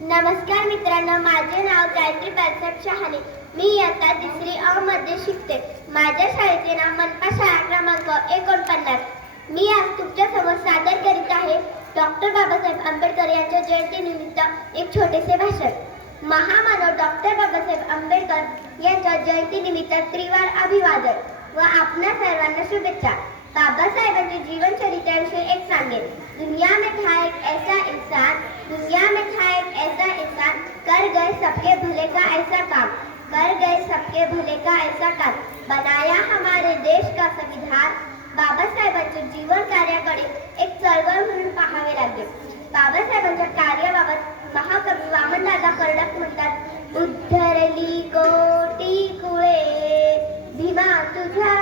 नमस्कार मित्रांनो माझे नाव गायत्री बालसाहेब शहाणे. मी इयत्ता तिसरी अ मध्ये शिकते. माझ्या शाळेचे नाव मनपा शाळा क्रमांक एकोणपन्नास. मी आज तुमच्यासमोर सादर करीत आहे डॉक्टर बाबासाहेब आंबेडकर यांच्या जयंतीनिमित्त एक छोटेसे भाषण. महामानव डॉक्टर बाबासाहेब आंबेडकर यांच्या जयंतीनिमित्त त्रिवार अभिवादन व आपल्या सर्वांना शुभेच्छा. बाबासाहेबांचे जीवन चरित्राविषयी एक सांगेन. दुनिया में था एक ऐसा इंसान दुनिया में था एक ऐसा इंसान कर गए सबके भले का ऐसा काम कर गए सबके भले का ऐसा काम बनाया हमारे देश का संविधान। बाबासाहेबांच्या जीवन कार्याकडे एक चळवळ म्हणून पाहावे लागले. बाबासाहेबांच्या कार्याबाबत महाकवी वामनदादा कर्डक म्हणतात उद्धरली गोटी कुळे भीमा तुझ्या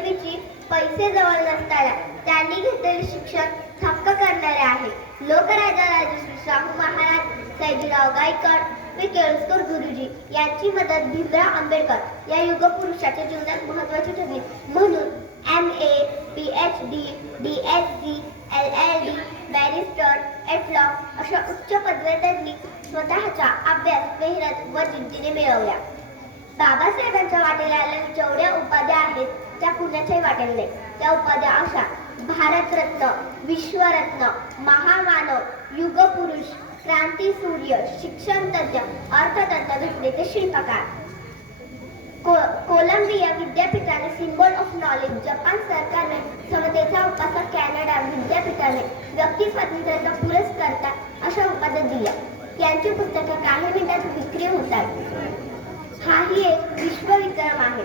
गरिबीची पैसे जवळ नसताना त्यांनी घेतलेले शिक्षण थक्क करणारे आहे. लोकराजा राजश्री शाहू महाराज सयाजीराव गायकवाड व. केळुसकर गुरुजी यांची मदत भीमराव आंबेडकर या युगपुरुषाच्या जीवनात महत्वाची ठरली. म्हणून M A P H D D S C L L D barrister at law अशा उच्च पदव्या त्यांनी स्वतःचा अभ्यास मेहनत व जिद्दीने मिळवल्या. बाबासाहेबांच्या वाटेला जेवढ्या उपाध्या आहेत त्या कुणाच्याही वाटेला नाही. त्या उपाध्या अशा भारतरत्न विश्वरत्न महामानव युगपुरुष क्रांती सूर्य शिक्षण तज्ञ अर्थतज्ञ घटनेचे शिल्पकार. को- कोलंबिया विद्यापीठाने सिम्बॉल ऑफ नॉलेज जपान सरकारने समतेचा उपासक कॅनडा विद्यापीठाने व्यक्ती स्वातंत्र्याचा पुरस्कर्ता अशा उपाध्या दिल्या. त्यांची पुस्तकं काही मिनिटात विक्री होतात. हाही एक विश्वविक्रम आहे.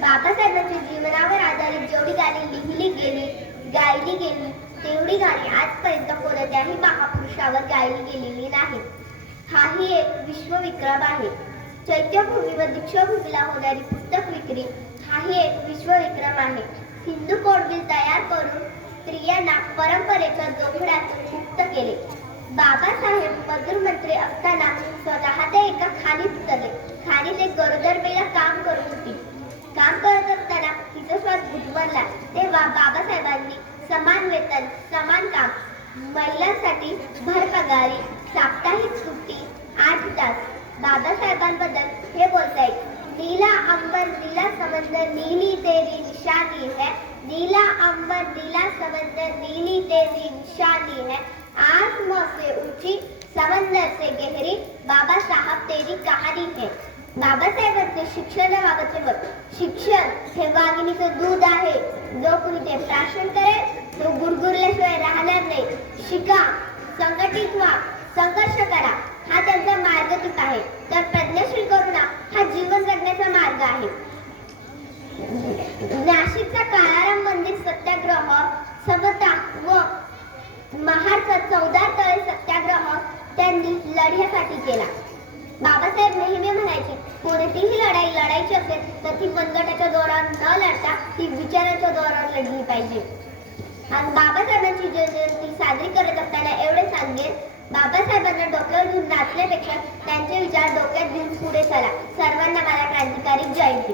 बाबासाहेबांच्या जीवनावर आधारित जेवढी गाणी लिहिली गेली गायली गेली तेवढी गाणी आजपर्यंत कोणत्याही महापुरुषावर गायली गेलेली नाही. हाही एक विश्वविक्रम आहे. चैत्यभूमी व दीक्षाभूमीला होणारी पुस्तक विक्री हाही एक विश्वविक्रम आहे. हिंदू कोडबिल तयार करून स्त्रियांना परंपरेच्या जोखडात मुक्त केले. बाबासाहेब मजूर मंत्री असताना स्वतः ते एका खाली उतरले. एक गरोदर महिला काम करत होती. काम करत असताना तिचा श्वास गुदमरला तेव्हा बाबासाहेबांनी समान वेतन, समान काम, महिलांसाठी भरपगारी साप्ताहिक सुट्टी, आठ तास. बाबासाहेबांबद्दल हे बोलता नीला अंबर, नीला समंदर, नीली तेरी निशानी है. नीला अंबर, नीला समंदर, नीली तेरी निशानी है. आसमां से ऊँची, समंदर से गहरी, बाबा साहब तेरी कहानी है. बाबासाहेबांचे शिक्षणाबाबतचे मत शिक्षण हे वाघिणीचं दूध आहे. जो कुणी ते प्राशन करेल तो गुरगुरल्याशिवाय राहणार नाही. शिका संघटित व्हा संघर्ष करा. हा त्यांचा मार्गदीप आहे. तर प्रज्ञाशील करुणा हा जीवन जगण्याचा मार्ग आहे. नाशिकचा काळाराम मंदिर सत्याग्रह समता व महाडचा चौदा तळे सत्याग्रह त्यांनी लढ्यासाठी केला. बाबासाहेब नेहमी म्हणायचे कोणतीही लढाई लढायची असेल तर ती मनगटाच्या जोरावर न लढता ती विचाराच्या जोरावर लढली पाहिजे. आणि बाबासाहेबांची जयंती साजरी करत असताना एवढे सांगेन बाबासाहेबांना डोक्यावर घेऊन नाचण्यापेक्षा त्यांचे विचार डोक्यात घेऊन पुढे चला. सर्वांना मला क्रांतिकारी जयंती